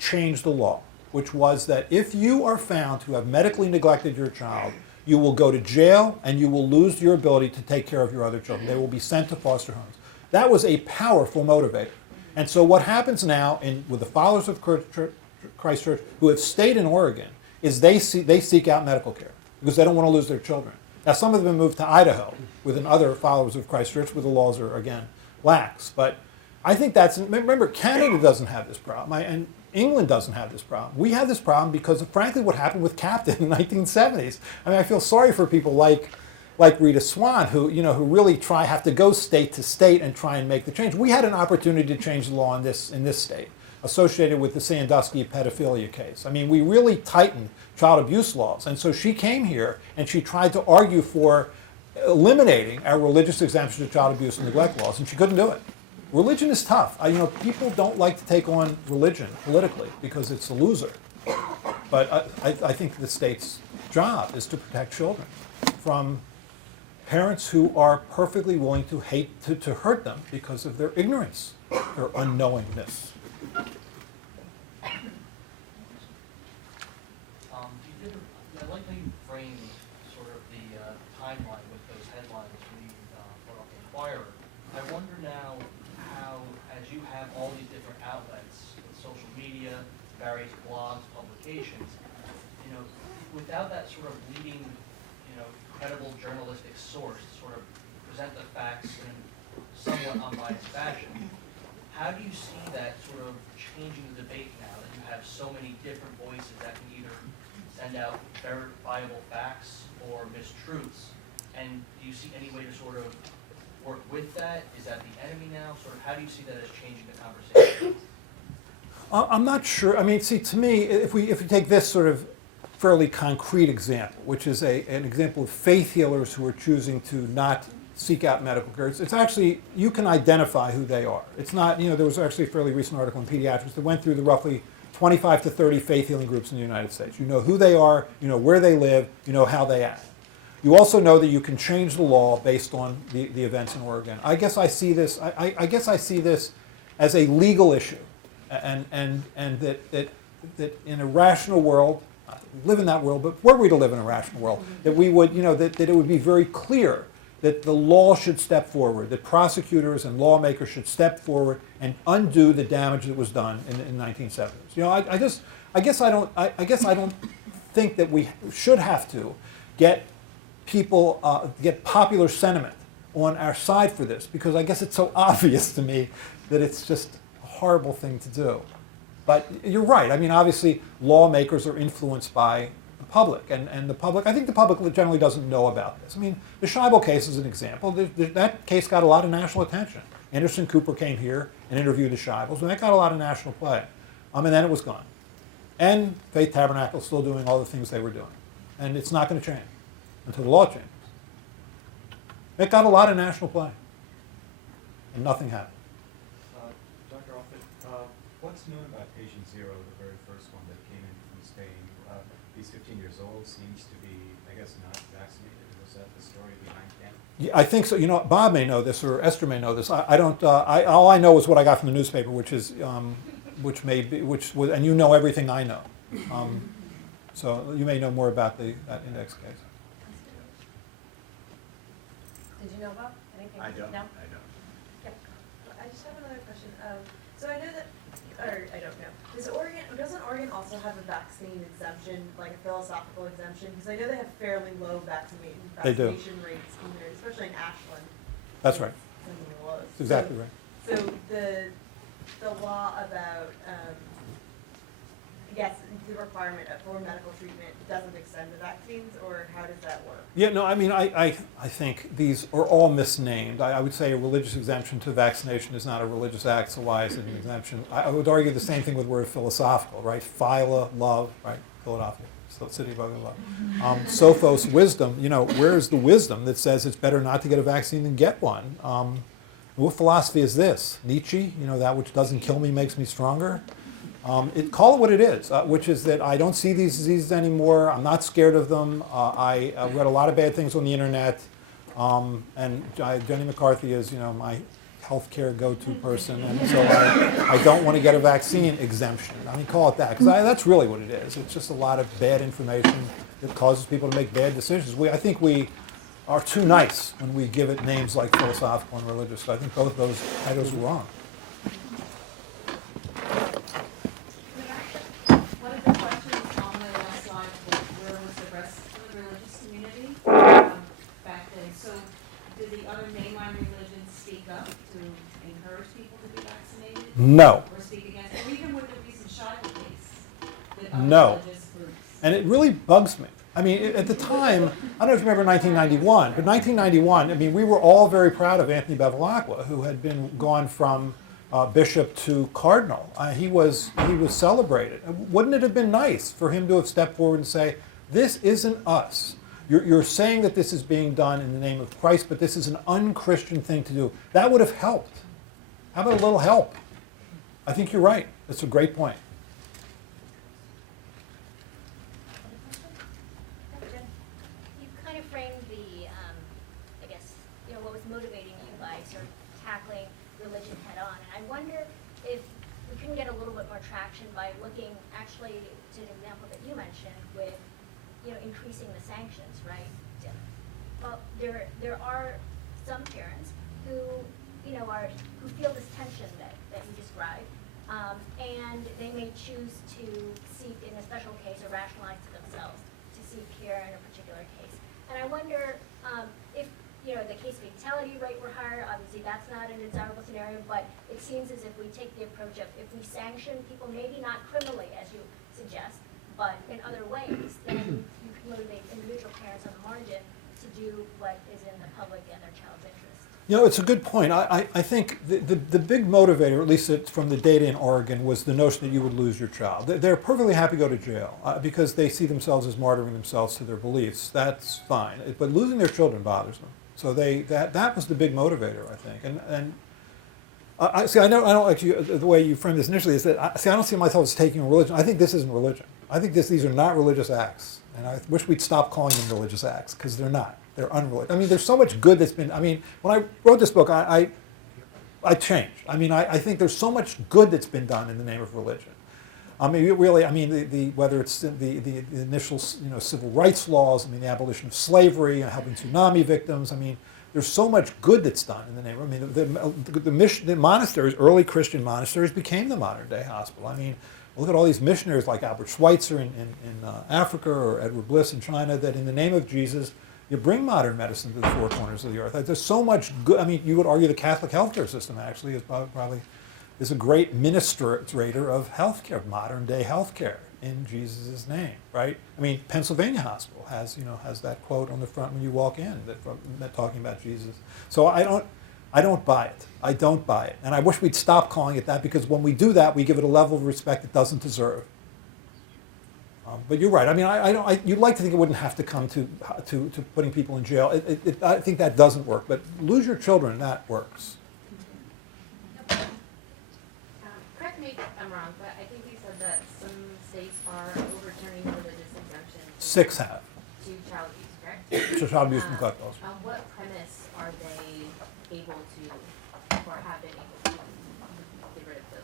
change the law, which was that if you are found to have medically neglected your child, you will go to jail and you will lose your ability to take care of your other children. They will be sent to foster homes. That was a powerful motivator. And so what happens now with the Followers of Christ Church who have stayed in Oregon is they seek out medical care because they don't want to lose their children. Now, some of them moved to Idaho with other Followers of Christ Church where the laws are, again, lax. But I think remember, Canada doesn't have this problem, and England doesn't have this problem. We have this problem because of, frankly, what happened with Captain in the 1970s. I mean, I feel sorry for people like Rita Salon, who really have to go state to state and try and make the change. We had an opportunity to change the law in this state, associated with the Sandusky pedophilia case. I mean, we really tightened child abuse laws, and so she came here and she tried to argue for eliminating our religious exemption to child abuse and neglect laws, and she couldn't do it. Religion is tough. People don't like to take on religion politically because it's a loser. But I think the state's job is to protect children from parents who are perfectly willing to hurt them because of their ignorance, their unknowingness. I like how you framed sort of the timeline with those headlines we put up in Inquirer. I wonder now how, as you have all these different outlets, social media, various blogs, publications, without that sort of leading, credible journalistic source to sort of present the facts in somewhat unbiased fashion, how do you see that sort of changing the debate now that you have so many different voices that can either send out verifiable facts or mistruths? And do you see any way to sort of work with that? Is that the enemy now? Sort of how do you see that as changing the conversation? I'm not sure. I mean, see, to me, if we take this sort of fairly concrete example, which is an example of faith healers who are choosing to not seek out medical care. It's actually, you can identify who they are. It's not, there was actually a fairly recent article in Pediatrics that went through the roughly 25 to 30 faith healing groups in the United States. You know who they are, you know where they live, you know how they act. You also know that you can change the law based on the events in Oregon. I guess I see this as a legal issue. and that in a rational world, live in that world, but were we to live in a rational world, that we would, that it would be very clear that the law should step forward, that prosecutors and lawmakers should step forward and undo the damage that was done in the 1970s. I guess I don't think that we should have to get people, get popular sentiment on our side for this, because I guess it's so obvious to me that it's just a horrible thing to do. But you're right. I mean, obviously, lawmakers are influenced by the public, and the public, I think the public generally doesn't know about this. I mean, the Scheibel case is an example. That case got a lot of national attention. Anderson Cooper came here and interviewed the Scheibels, and that got a lot of national play. And then it was gone. And Faith Tabernacle is still doing all the things they were doing. And it's not going to change until the law changes. It got a lot of national play, and nothing happened. Dr. Offit, what's new about patient zero, the very first one that came in from Spain? He's 15 years old, seems to be, I guess, not vaccinated. Was that the story behind him? Yeah, I think so. Bob may know this, or Esther may know this. I don't. All I know is what I got from the newspaper, which is, which was, and you know everything I know. So you may know more about that index case. Did you know, Bob? Anything? I don't. No? I don't. Yep. I just have another question. So I know that, or I don't know. Doesn't Oregon also have a vaccine exemption, like a philosophical exemption? Because I know they have fairly low They do. vaccination rates in there, especially in Ashland. That's right. Some of the lows. That's exactly right. So the law about, I guess, the requirement for medical treatment doesn't extend to vaccines, or how does that work? Yeah, no, I mean, I think these are all misnamed. I would say a religious exemption to vaccination is not a religious act, so why is it an exemption? I would argue the same thing with the word philosophical, right? Phila, love, right? Philadelphia, so city of ugly love. Sophos, wisdom, where's the wisdom that says it's better not to get a vaccine than get one? What philosophy is this? Nietzsche, that which doesn't kill me makes me stronger? Call it what it is, which is that I don't see these diseases anymore. I'm not scared of them. I read a lot of bad things on the internet, and Jenny McCarthy is, my healthcare go-to person, and so I don't want to get a vaccine exemption. I mean, call it that, because that's really what it is. It's just a lot of bad information that causes people to make bad decisions. I think we are too nice when we give it names like philosophical and religious. So I think both those titles are wrong. One of the questions on the last slide was where was the rest of the religious community back then? So did the other mainline religions speak up to encourage people to be vaccinated? No. Or speak against it? Or even with the recent Scheibel case? Did other No. religious groups? And it really bugs me. I mean, at the time, I don't know if you remember 1991, but 1991, I mean, we were all very proud of Anthony Bevilacqua, who had gone from bishop to cardinal. He was celebrated. Wouldn't it have been nice for him to have stepped forward and say, this isn't us. You're saying that this is being done in the name of Christ, but this is an un-Christian thing to do. That would have helped. How about a little help? I think you're right. That's a great point. You kind of framed the, I guess, what was motivating you by sort of tackling religion head on. And I wonder if we couldn't get a little bit more traction by looking actually to an example that you mentioned with, increasing the sanctions, right? Well, there are some parents who, who feel this tension that you described, and they may choose to seek in a special case or rationalize to themselves to seek care in a particular case. And I wonder if, the case fatality rate were higher, obviously that's not an desirable scenario, but it seems as if we take the approach of if we sanction people, maybe not criminally as you suggest, but in other ways, then you can motivate individual parents on the margin to do what is in the public and their child's interest. It's a good point. I think the big motivator, at least from the data in Oregon, was the notion that you would lose your child. They're perfectly happy to go to jail because they see themselves as martyring themselves to their beliefs. That's fine. But losing their children bothers them. So that was the big motivator, I think. And I don't actually, the way you framed this initially is that, I don't see myself as taking a religion. I think this isn't religion. I think these are not religious acts. And I wish we'd stop calling them religious acts, because they're not. They're unreligious. I mean, there's so much good that's been, when I wrote this book, I I changed. I mean, I think there's so much good that's been done in the name of religion. I mean, really, I mean, whether it's the initial, civil rights laws, I mean, the abolition of slavery, helping tsunami victims. I mean, there's so much good that's done in the name. I mean, the monasteries, early Christian monasteries, became the modern day hospital. I mean, look at all these missionaries like Albert Schweitzer in Africa or Edward Bliss in China that in the name of Jesus, you bring modern medicine to the four corners of the earth. There's so much good. I mean, you would argue the Catholic healthcare system actually is probably is a great ministrator of healthcare, modern day healthcare in Jesus' name, right? I mean, Pennsylvania Hospital has that quote on the front when you walk in that talking about Jesus. So I don't buy it. I don't buy it. And I wish we'd stop calling it that, because when we do that, we give it a level of respect it doesn't deserve. But you're right. I mean, you'd like to think it wouldn't have to come to putting people in jail. I think that doesn't work. But lose your children, that works. Correct me if I'm wrong, but I think you said that some states are overturning religious exemptions 6 have. to child abuse, correct? So child abuse and neglect laws. On what premise are they able to, or have been able to get rid of those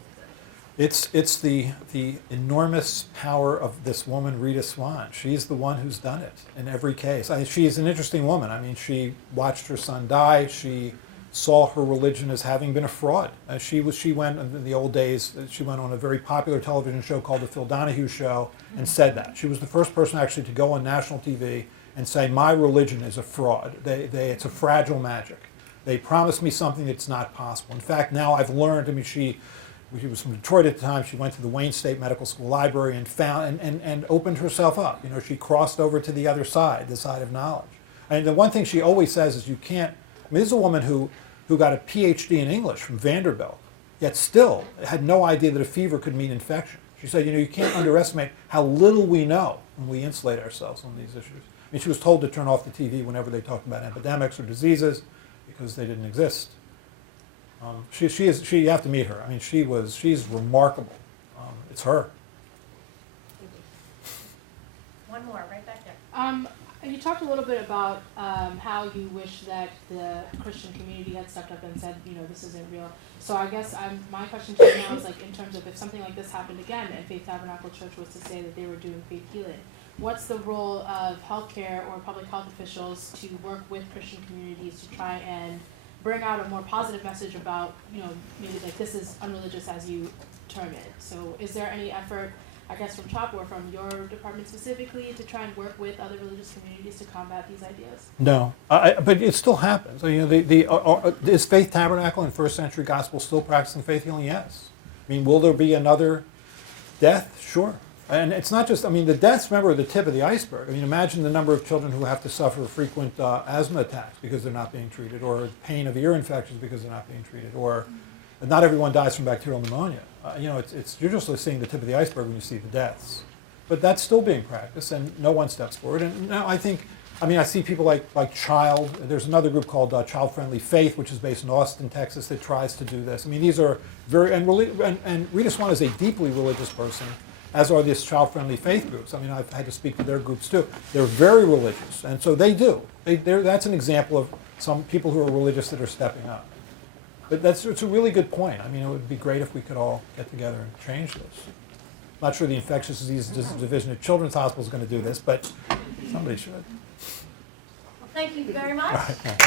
exemptions? It's the enormous power of this woman, Rita Salon. She's the one who's done it in every case. She's an interesting woman. I mean, she watched her son die. She saw her religion as having been a fraud. She went in the old days. She went on a very popular television show called The Phil Donahue Show and said that. She was the first person actually to go on national TV and say, "My religion is a fraud. It's a fragile magic. They promised me something that's not possible." In fact, now I've learned. I mean, she was from Detroit at the time. She went to the Wayne State Medical School Library and found and opened herself up. She crossed over to the other side, the side of knowledge. And the one thing she always says is, you can't. I mean, this is a woman who got a PhD in English from Vanderbilt, yet still had no idea that a fever could mean infection. She said, you can't underestimate how little we know when we insulate ourselves on these issues. I mean, she was told to turn off the TV whenever they talked about epidemics or diseases because they didn't exist. You have to meet her. I mean, she's remarkable. It's her. One more, right back there. You talked a little bit about how you wish that the Christian community had stepped up and said, this isn't real. So I guess my question to you now is, like, in terms of if something like this happened again and Faith Tabernacle Church was to say that they were doing faith healing, what's the role of healthcare or public health officials to work with Christian communities to try and bring out a more positive message about, maybe like this is unreligious as you term it. So is there any effort, I guess, from CHOP or from your department specifically to try and work with other religious communities to combat these ideas? No, but it still happens. Is Faith Tabernacle and First Century Gospel still practicing faith healing? Yes. I mean, will there be another death? Sure. And it's not just, the deaths, remember, are the tip of the iceberg. I mean, imagine the number of children who have to suffer frequent asthma attacks because they're not being treated, or pain of ear infections because they're not being treated, or not everyone dies from bacterial pneumonia. You're just seeing the tip of the iceberg when you see the deaths. But that's still being practiced, and no one steps forward. And now I see people like Child. There's another group called Child Friendly Faith, which is based in Austin, Texas, that tries to do this. I mean, these are very, and Rita Salon is a deeply religious person, as are these Child Friendly Faith groups. I mean, I've had to speak to their groups too. They're very religious, and so they do. That's an example of some people who are religious that are stepping up. But it's a really good point. I mean, it would be great if we could all get together and change this. Not sure the Infectious Diseases Division at Children's Hospital is going to do this, but somebody should. Well, thank you very much. All right, thanks.